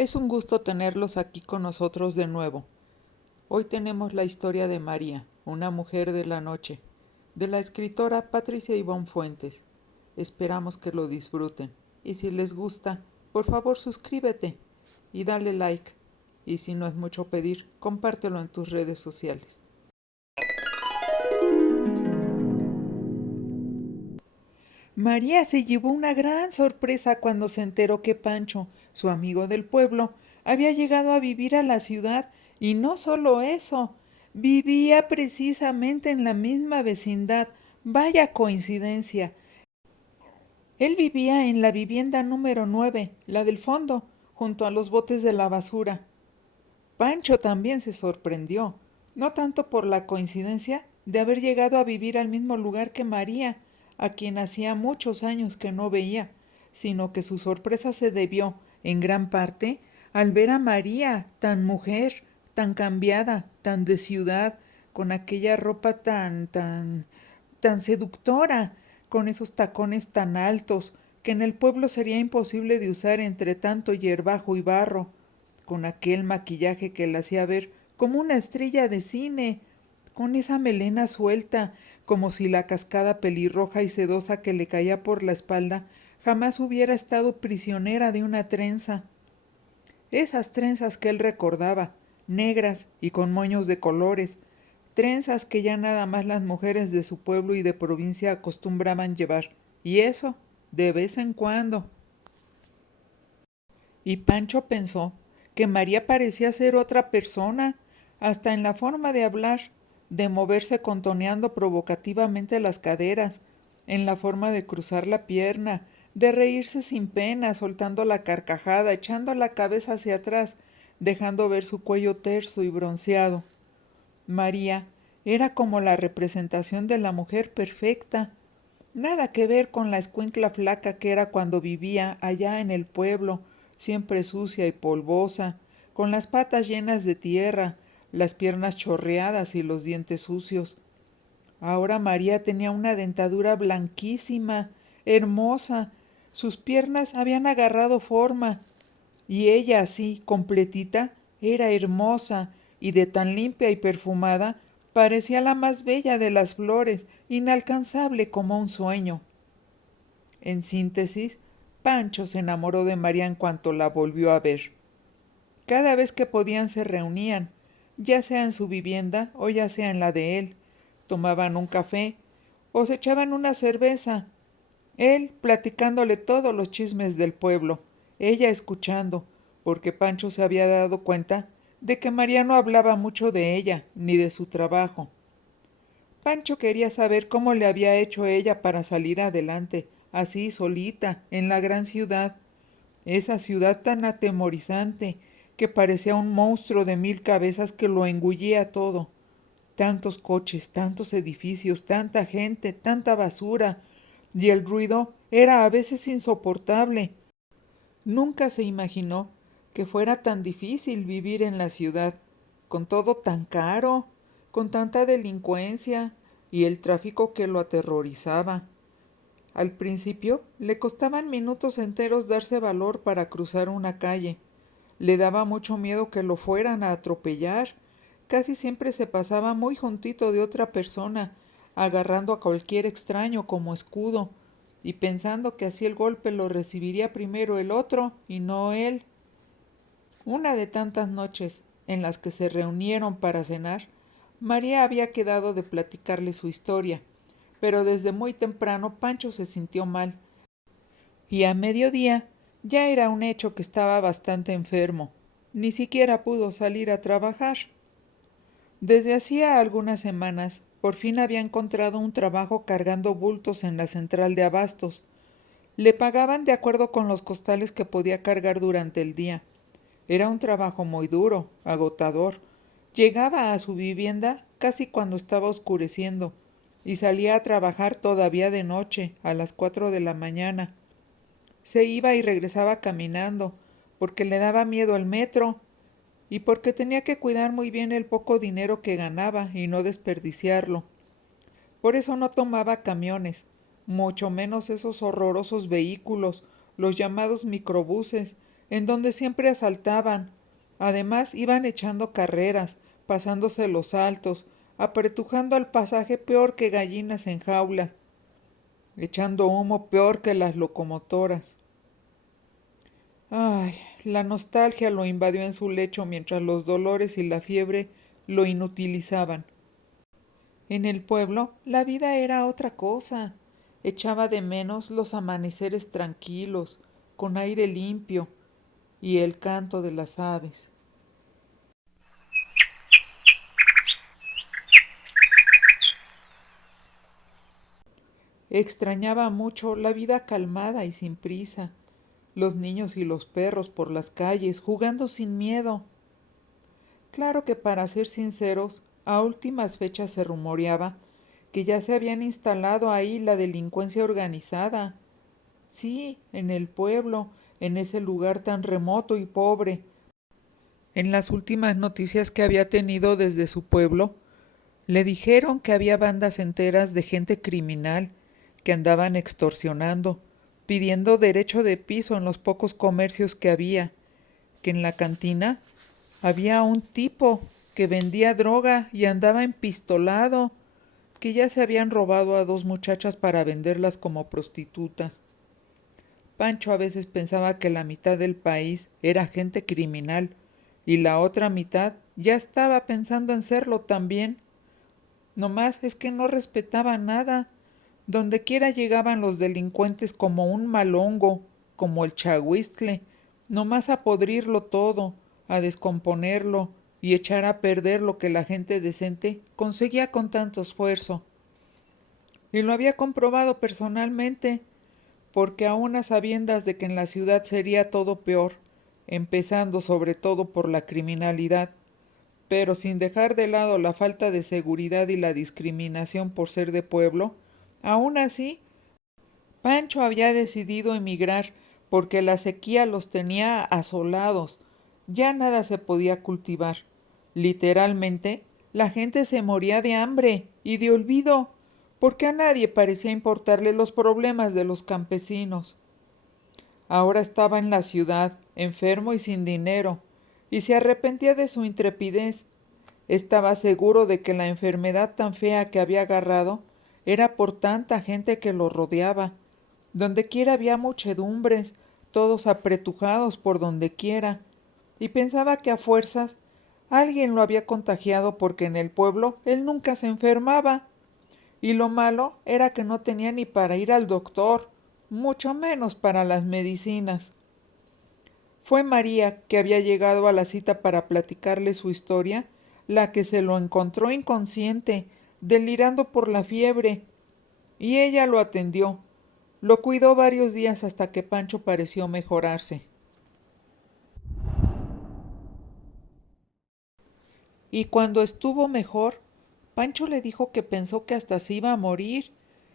Es un gusto tenerlos aquí con nosotros de nuevo. Hoy tenemos la historia de María, una mujer de la noche, de la escritora Patricia Ivonne Fuentes. Esperamos que lo disfruten. Y si les gusta, por favor suscríbete y dale like. Y si no es mucho pedir, compártelo en tus redes sociales. María se llevó una gran sorpresa cuando se enteró que Pancho, su amigo del pueblo, había llegado a vivir a la ciudad, y no solo eso, vivía precisamente en la misma vecindad. Vaya coincidencia. Él vivía en la vivienda número 9, la del fondo, junto a los botes de la basura. Pancho también se sorprendió, no tanto por la coincidencia de haber llegado a vivir al mismo lugar que María, a quien hacía muchos años que no veía, sino que su sorpresa se debió, en gran parte, al ver a María, tan mujer, tan cambiada, tan de ciudad, con aquella ropa tan seductora, con esos tacones tan altos, que en el pueblo sería imposible de usar entre tanto hierbajo y barro, con aquel maquillaje que la hacía ver como una estrella de cine, con esa melena suelta, como si la cascada pelirroja y sedosa que le caía por la espalda jamás hubiera estado prisionera de una trenza. Esas trenzas que él recordaba, negras y con moños de colores, trenzas que ya nada más las mujeres de su pueblo y de provincia acostumbraban llevar, y eso de vez en cuando. Y Pancho pensó que María parecía ser otra persona, hasta en la forma de hablar, de moverse contoneando provocativamente las caderas, en la forma de cruzar la pierna, de reírse sin pena, soltando la carcajada, echando la cabeza hacia atrás, dejando ver su cuello terso y bronceado. María era como la representación de la mujer perfecta, nada que ver con la escuincla flaca que era cuando vivía allá en el pueblo, siempre sucia y polvosa, con las patas llenas de tierra, las piernas chorreadas y los dientes sucios. Ahora María tenía una dentadura blanquísima, hermosa, sus piernas habían agarrado forma, y ella así, completita, era hermosa, y de tan limpia y perfumada, parecía la más bella de las flores, inalcanzable como un sueño. En síntesis, Pancho se enamoró de María en cuanto la volvió a ver. Cada vez que podían se reunían, ya sea en su vivienda o ya sea en la de él. Tomaban un café o se echaban una cerveza, él platicándole todos los chismes del pueblo, ella escuchando, porque Pancho se había dado cuenta de que María no hablaba mucho de ella ni de su trabajo. Pancho quería saber cómo le había hecho ella para salir adelante, así solita, en la gran ciudad, esa ciudad tan atemorizante, que parecía un monstruo de 1000 cabezas que lo engullía todo. Tantos coches, tantos edificios, tanta gente, tanta basura, y el ruido era a veces insoportable. Nunca se imaginó que fuera tan difícil vivir en la ciudad, con todo tan caro, con tanta delincuencia y el tráfico que lo aterrorizaba. Al principio le costaban minutos enteros darse valor para cruzar una calle. Le daba mucho miedo que lo fueran a atropellar. Casi siempre se pasaba muy juntito de otra persona, agarrando a cualquier extraño como escudo, y pensando que así el golpe lo recibiría primero el otro y no él. Una de tantas noches en las que se reunieron para cenar, María había quedado de platicarle su historia, pero desde muy temprano Pancho se sintió mal, y a mediodía ya era un hecho que estaba bastante enfermo. Ni siquiera pudo salir a trabajar. Desde hacía algunas semanas, por fin había encontrado un trabajo cargando bultos en la central de abastos. Le pagaban de acuerdo con los costales que podía cargar durante el día. Era un trabajo muy duro, agotador. Llegaba a su vivienda casi cuando estaba oscureciendo y salía a trabajar todavía de noche, a las 4 de la mañana. Se iba y regresaba caminando, porque le daba miedo el metro y porque tenía que cuidar muy bien el poco dinero que ganaba y no desperdiciarlo. Por eso no tomaba camiones, mucho menos esos horrorosos vehículos, los llamados microbuses, en donde siempre asaltaban. Además iban echando carreras, pasándose los altos, apretujando al pasaje peor que gallinas en jaulas, echando humo peor que las locomotoras. Ay, la nostalgia lo invadió en su lecho mientras los dolores y la fiebre lo inutilizaban. En el pueblo la vida era otra cosa. Echaba de menos los amaneceres tranquilos, con aire limpio, y el canto de las aves. Extrañaba mucho la vida calmada y sin prisa, los niños y los perros por las calles jugando sin miedo. Claro que para ser sinceros, a últimas fechas se rumoreaba que ya se habían instalado ahí la delincuencia organizada. Sí, en el pueblo, en ese lugar tan remoto y pobre. En las últimas noticias que había tenido desde su pueblo, le dijeron que había bandas enteras de gente criminal que andaban extorsionando, pidiendo derecho de piso en los pocos comercios que había, que en la cantina había un tipo que vendía droga y andaba empistolado, que ya se habían robado a 2 muchachas para venderlas como prostitutas. Pancho a veces pensaba que la mitad del país era gente criminal y la otra mitad ya estaba pensando en serlo también. Nomás es que no respetaba nada. Dondequiera llegaban los delincuentes como un malongo, como el chahuistle, nomás a podrirlo todo, a descomponerlo y echar a perder lo que la gente decente conseguía con tanto esfuerzo. Y lo había comprobado personalmente, porque aun a sabiendas de que en la ciudad sería todo peor, empezando sobre todo por la criminalidad, pero sin dejar de lado la falta de seguridad y la discriminación por ser de pueblo, aun así, Pancho había decidido emigrar porque la sequía los tenía asolados. Ya nada se podía cultivar. Literalmente, la gente se moría de hambre y de olvido, porque a nadie parecía importarle los problemas de los campesinos. Ahora estaba en la ciudad, enfermo y sin dinero, y se arrepentía de su intrepidez. Estaba seguro de que la enfermedad tan fea que había agarrado era por tanta gente que lo rodeaba. Dondequiera había muchedumbres, todos apretujados por dondequiera, y pensaba que a fuerzas alguien lo había contagiado porque en el pueblo él nunca se enfermaba. Y lo malo era que no tenía ni para ir al doctor, mucho menos para las medicinas. Fue María, que había llegado a la cita para platicarle su historia, la que se lo encontró inconsciente, delirando por la fiebre, y ella lo atendió. Lo cuidó varios días hasta que Pancho pareció mejorarse. Y cuando estuvo mejor, Pancho le dijo que pensó que hasta se iba a morir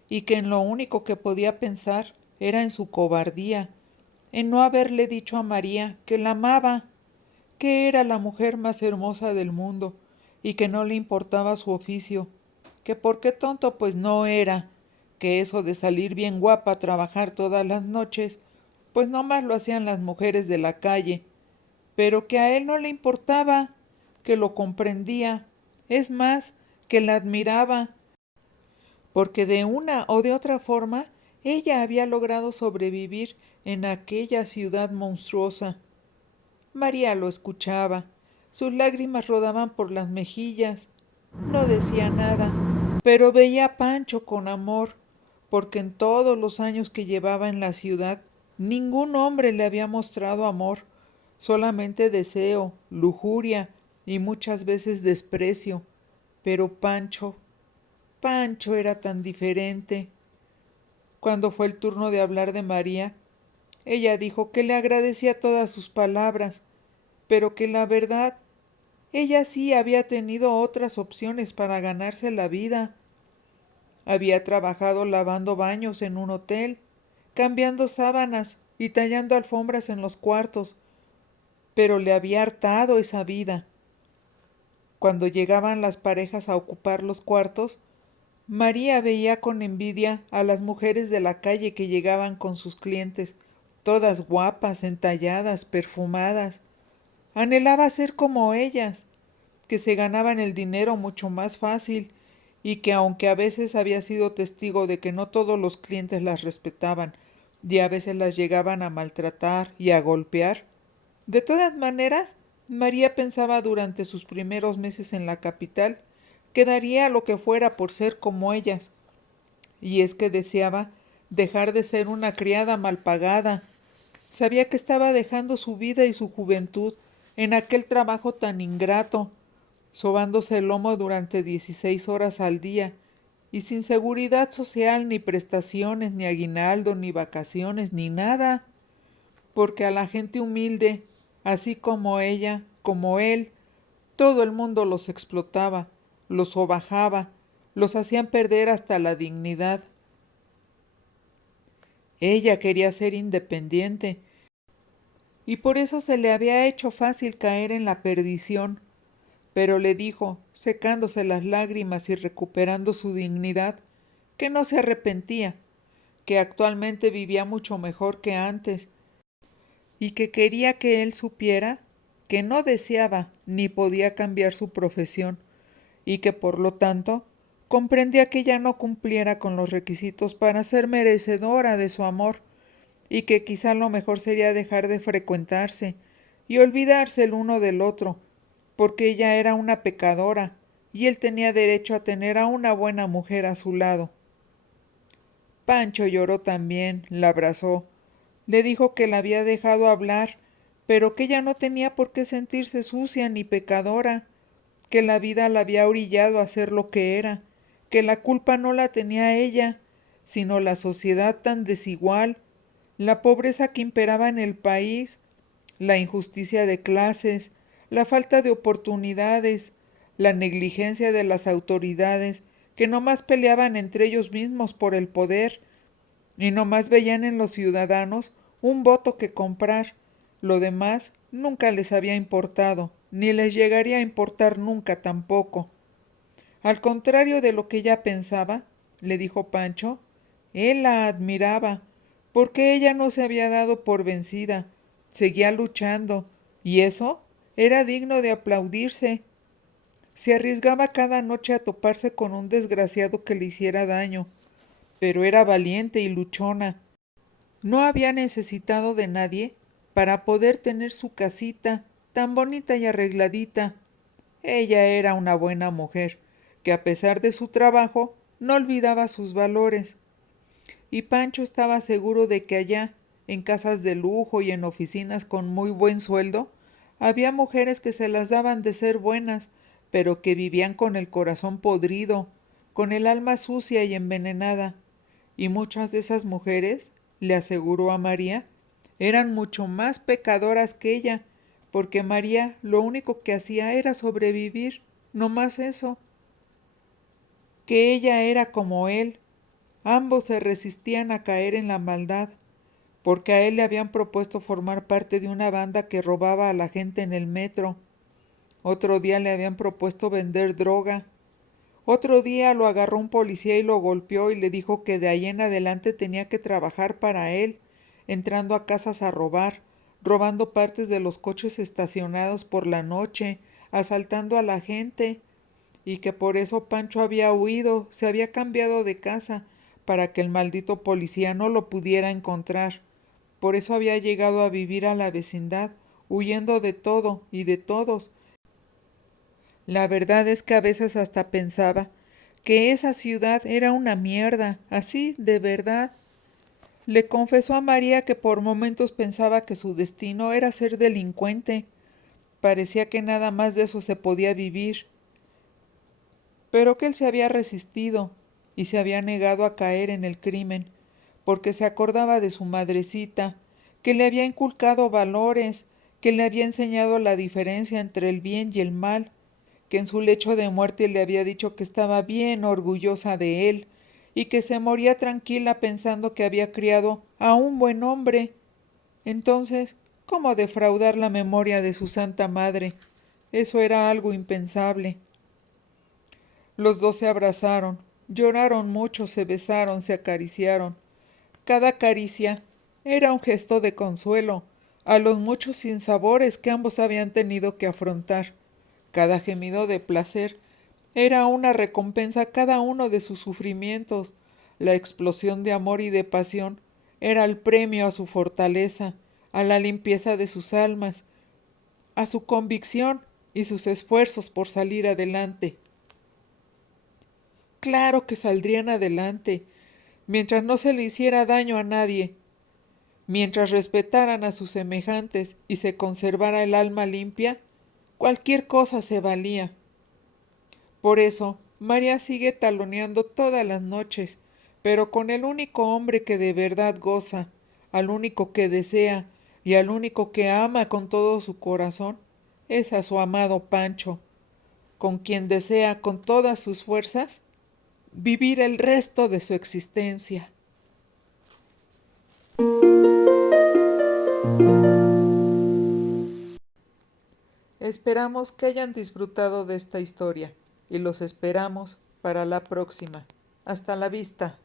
y que en lo único que podía pensar era en su cobardía, en no haberle dicho a María que la amaba, que era la mujer más hermosa del mundo y que no le importaba su oficio, que por qué tonto pues no era, que eso de salir bien guapa a trabajar todas las noches, pues nomás lo hacían las mujeres de la calle, pero que a él no le importaba, que lo comprendía, es más, que la admiraba, porque de una o de otra forma ella había logrado sobrevivir en aquella ciudad monstruosa. María lo escuchaba, sus lágrimas rodaban por las mejillas, no decía nada, pero veía a Pancho con amor, porque en todos los años que llevaba en la ciudad, ningún hombre le había mostrado amor, solamente deseo, lujuria y muchas veces desprecio. Pero Pancho era tan diferente. Cuando fue el turno de hablar de María, ella dijo que le agradecía todas sus palabras, pero que la verdad, ella sí había tenido otras opciones para ganarse la vida. Había trabajado lavando baños en un hotel, cambiando sábanas y tallando alfombras en los cuartos, pero le había hartado esa vida. Cuando llegaban las parejas a ocupar los cuartos, María veía con envidia a las mujeres de la calle que llegaban con sus clientes todas guapas, entalladas, perfumadas. Anhelaba ser como ellas, que se ganaban el dinero mucho más fácil y que aunque a veces había sido testigo de que no todos los clientes las respetaban y a veces las llegaban a maltratar y a golpear, de todas maneras, María pensaba durante sus primeros meses en la capital que daría lo que fuera por ser como ellas, y es que deseaba dejar de ser una criada mal pagada. Sabía que estaba dejando su vida y su juventud en aquel trabajo tan ingrato, sobándose el lomo durante 16 horas al día, y sin seguridad social, ni prestaciones, ni aguinaldo, ni vacaciones, ni nada, porque a la gente humilde, así como ella, como él, todo el mundo los explotaba, los sobajaba, los hacían perder hasta la dignidad. Ella quería ser independiente, y por eso se le había hecho fácil caer en la perdición, pero le dijo, secándose las lágrimas y recuperando su dignidad, que no se arrepentía, que actualmente vivía mucho mejor que antes, y que quería que él supiera que no deseaba ni podía cambiar su profesión, y que por lo tanto comprendía que ya no cumpliera con los requisitos para ser merecedora de su amor, y que quizá lo mejor sería dejar de frecuentarse y olvidarse el uno del otro, porque ella era una pecadora y él tenía derecho a tener a una buena mujer a su lado. Pancho lloró también, la abrazó, le dijo que la había dejado hablar, pero que ella no tenía por qué sentirse sucia ni pecadora, que la vida la había orillado a ser lo que era, que la culpa no la tenía ella, sino la sociedad tan desigual, la pobreza que imperaba en el país, la injusticia de clases, la falta de oportunidades, la negligencia de las autoridades, que no más peleaban entre ellos mismos por el poder, y no más veían en los ciudadanos un voto que comprar. Lo demás nunca les había importado, ni les llegaría a importar nunca tampoco. Al contrario de lo que ella pensaba, le dijo Pancho, él la admiraba, porque ella no se había dado por vencida, seguía luchando, y eso era digno de aplaudirse. Se arriesgaba cada noche a toparse con un desgraciado que le hiciera daño, pero era valiente y luchona. No había necesitado de nadie para poder tener su casita tan bonita y arregladita. Ella era una buena mujer, que a pesar de su trabajo no olvidaba sus valores. Y Pancho estaba seguro de que allá, en casas de lujo y en oficinas con muy buen sueldo, había mujeres que se las daban de ser buenas, pero que vivían con el corazón podrido, con el alma sucia y envenenada. Y muchas de esas mujeres, le aseguró a María, eran mucho más pecadoras que ella, porque María lo único que hacía era sobrevivir, no más eso, que ella era como él. Ambos se resistían a caer en la maldad, porque a él le habían propuesto formar parte de una banda que robaba a la gente en el metro. Otro día le habían propuesto vender droga. Otro día lo agarró un policía y lo golpeó y le dijo que de ahí en adelante tenía que trabajar para él, entrando a casas a robar, robando partes de los coches estacionados por la noche, asaltando a la gente, y que por eso Pancho había huido, se había cambiado de casa, para que el maldito policía no lo pudiera encontrar. Por eso había llegado a vivir a la vecindad, huyendo de todo y de todos. La verdad es que a veces hasta pensaba que esa ciudad era una mierda, así, de verdad. Le confesó a María que por momentos pensaba que su destino era ser delincuente. Parecía que nada más de eso se podía vivir, pero que él se había resistido y se había negado a caer en el crimen, porque se acordaba de su madrecita, que le había inculcado valores, que le había enseñado la diferencia entre el bien y el mal, que en su lecho de muerte le había dicho que estaba bien orgullosa de él, y que se moría tranquila pensando que había criado a un buen hombre. Entonces, ¿cómo defraudar la memoria de su santa madre? Eso era algo impensable. Los dos se abrazaron, lloraron mucho, se besaron, se acariciaron. Cada caricia Era un gesto de consuelo a los muchos sinsabores que ambos habían tenido que afrontar. Cada gemido de placer era una recompensa a cada uno de sus sufrimientos. La explosión de amor y de pasión era el premio a su fortaleza, a la limpieza de sus almas, a su convicción y sus esfuerzos por salir adelante. Claro que saldrían adelante, mientras no se le hiciera daño a nadie, mientras respetaran a sus semejantes y se conservara el alma limpia, cualquier cosa se valía. Por eso, María sigue taloneando todas las noches, pero con el único hombre que de verdad goza, al único que desea y al único que ama con todo su corazón, es a su amado Pancho, con quien desea con todas sus fuerzas vivir el resto de su existencia. Esperamos que hayan disfrutado de esta historia y los esperamos para la próxima. Hasta la vista.